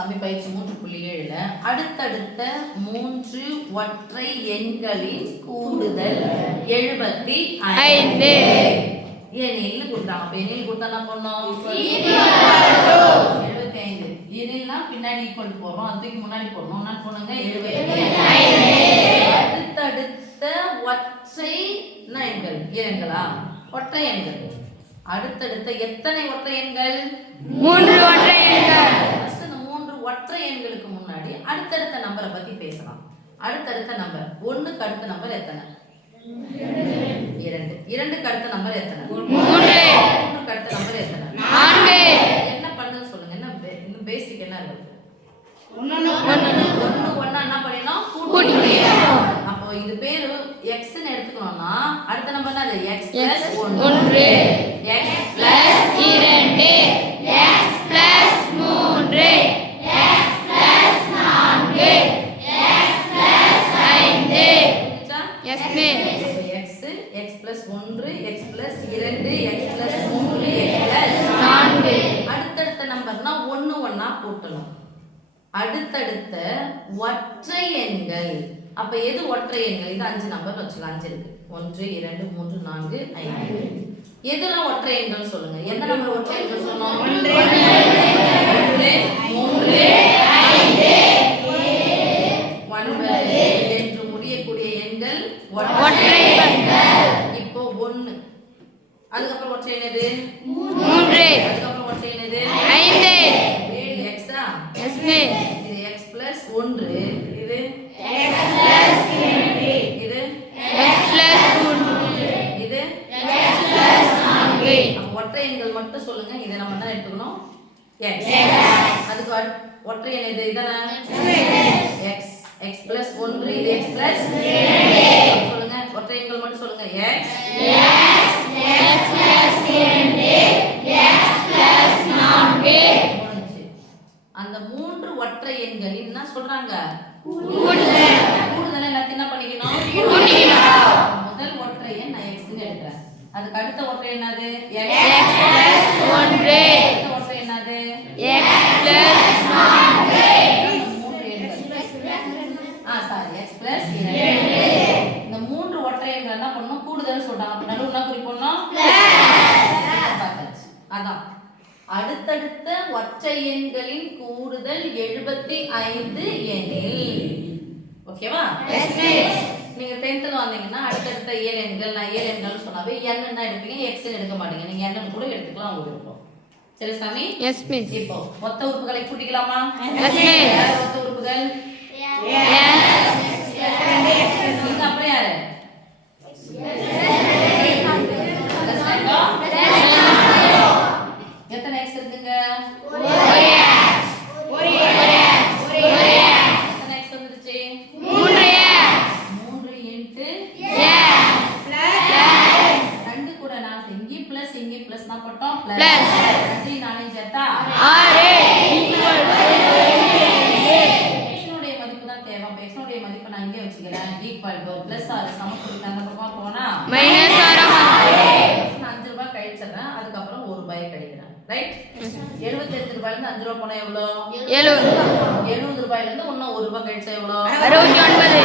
சாமி பயிற்சி 3.7ல அடுத்தடுத்த 3 ஒற்றை எண்களின் கூடுதல் 75 எனில் கொடுத்தாங்க. அப்ப எனில் கொடுத்தா என்ன பண்ணோம்? 75. எனில்னா பின்னாடி ஈக்குவல் போடுறோம், அதுக்கு முன்னாடி போடணும். என்ன பண்ணுங்க? 75. அடுத்தடுத்த ஒற்றை எண்கள் எண்களா? ஒற்றை எண்கள். அடுத்தடுத்த எத்தனை ஒற்றை எண்கள்? 3 ஒற்றை எண்கள். ஃபர்ஸ்ட் இந்த 3 ஒற்றை எண்களுக்கு முன்னாடி அடுத்தடுத்த நம்பரை பத்தி பேசலாம். அடுத்தடுத்த நம்பர் 1க்கு அடுத்த நம்பர் எத்தனை? 2. 2க்கு அடுத்த நம்பர் எத்தனை? 3. 3க்கு அடுத்த நம்பர் எத்தனை? 4. என்ன பண்ணுது சொல்லுங்க. என்ன இந்த பேசிக் என்ன இருக்கு? 1 1 என்ன பண்ணினோம்? கூட்டிக்கணும். அப்போ இது பேரு x ன்னு எடுத்துக்கணும்னா அடுத்த நம்பர் என்னது? x + 1 x + 2 x + 3 x + 4 x + 5. Yes miss. x + 1 x + 2 x + 3 x + 4. அடுத்தடுத்த நம்பர்னா 1 1 கூட்டணும். அடுத்தடுத்த ஒற்றை எண்கள். அப்ப எது ஒற்றை எண்கள்? இது 5 நம்பர் வச்சுக்கலாம். 5 இருக்கு. 1 2 3 4 5. எதெல்லாம் ஒற்றை எண்கள் சொல்லுங்க. என்ன நம்பர் ஒற்றை எண்கள் சொன்னோம்? 1 3 5 9 என்று முடியக்கூடிய எண்கள் ஒற்றை எண்கள். இப்போ 1. அதுக்கப்புறம் ஒற்றை எண் எது? 3. அதுக்கப்புறம் ஒற்றை எண் எது? 5. இது x-ஆ? Yes miss. இது x + 1. இது x + 2. இது x + 3. இது x + 4. அப்ப ஒற்றை எண்கள் மட்டும் சொல்லுங்க. இதை நம்ம என்ன எடுத்துக்கணும்? x. அதுக்கு ஒற்றை எண் இது இதானே? x x + 1 இது x + 2. சொல்லுங்க. ஒற்றை எண்கள் மட்டும் சொல்லுங்க. x x + 2 x + 4. முடிஞ்சு. அந்த 3 ஒற்றை எண்களின் என்ன சொல்றாங்க? கூடுதல். கூடுதல் எல்லாத்தையும் என்ன பண்ணிக்கணும்? கூட்டிக்கணும். முதல் ஒற்றை எண் நான் x ன்னு எடுக்கிறேன். அதுக்கு அடுத்த ஒற்றை என்னது? x x + 1 அடுத்த ஒற்றை என்னது? x + 4. மூன்று எண்கள். Sorry x + 2. இந்த 3 ஒற்றை எண்கள் என்ன பண்ணணும்? கூடுதல் சொல்றாங்க. அப்ப நடுவுல என்ன குறிப்போம்னா பார்த்தாச்சு. அதான் அடுத்தடுத்த ஒற்றை எண்களின் கூடுதல் 75 எனில். ஓகேவா? Yes miss. நீங்க 10th வந்தீங்கன்னா அடுத்தடுத்த இயல் எண்கள் நான் இயல் எண்கள் சொன்னாவே n ன்னு எடுப்பீங்க, x ன்னு எடுக்க மாட்டீங்க. நீங்க n ன்னு கூட எடுத்துக்கலாம் உங்க விருப்பம். சரி சாமி? Yes miss. இப்போ மொத்த உறுப்புகளை கூட்டிக்கலாமா? Yes miss. மொத்த உறுப்புகள் Yes. நீங்க அப்புறம் யாரு? எத்தனை x இருக்குங்க? எத்தனை x வந்துருச்சு? 3 2 கூட நான் இங்கி பிளஸ் நான் போட்டோம் பிளஸ் 2 4 சேர்த்தா 6 x னுடைய மதிப்பு தான் தேவை. அப்ப x னுடைய மதிப்பை நான் இங்கே வச்சுக்கிறேன். ஈக்குவல் டு +6 சமக்குறிக்கு அந்த பக்கம் போனா -6 நான் 5 ரூபாய் கழிச்சிடுறேன். அதுக்கப்புறம் 1 ரூபாய் கழிக்கிறேன். ரைட்? 78 ரூபாயில இருந்து 5 ரூபாய் போனா எவ்வளோ? 70 ரூபாயில இருந்து இன்னும் 1 ரூபாய் கழிச்சா எவ்வளோ? 69.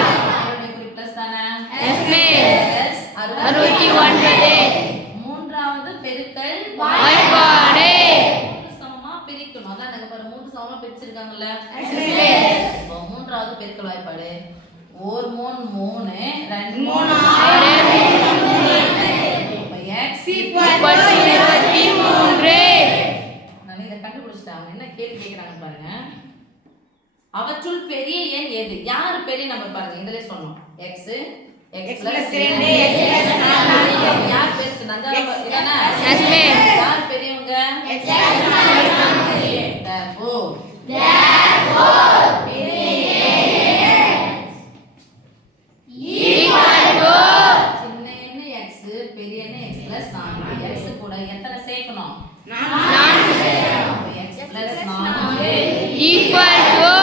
பிளஸ் தானே? Yes miss. 69. மூன்றாவது பெருக்கல் வாய்ப்பாடு. 3 சமமா பிரிக்கணும். அதான் நாங்க பாரு 3 சமமா பிரிச்சிருக்காங்கல்ல. Yes miss. இப்போ மூன்றாவது பெருக்கல் வாய்ப்பாடு 1 3 2 3 அப்ப x = 23. நான் இத கண்டுபிடிச்சிட்டேன். அவங்க என்ன கேள்வி கேக்குறாங்கன்னு பாருங்க. அவற்றுள் பெரிய எண் எது? யார் பெரிய நம்பர் பாருங்க. இதுல சொன்னோம் x x + 2 x + 4 யார் பெருசு? நான் தான் இதானே? Yes miss. யார் பெரியவங்க? X + 4. therefore சின்ன எண்ணு x பெரிய எண்ணு x + 4. x கூட எத்தனை சேர்க்கணும்? 4 x + 4 equal to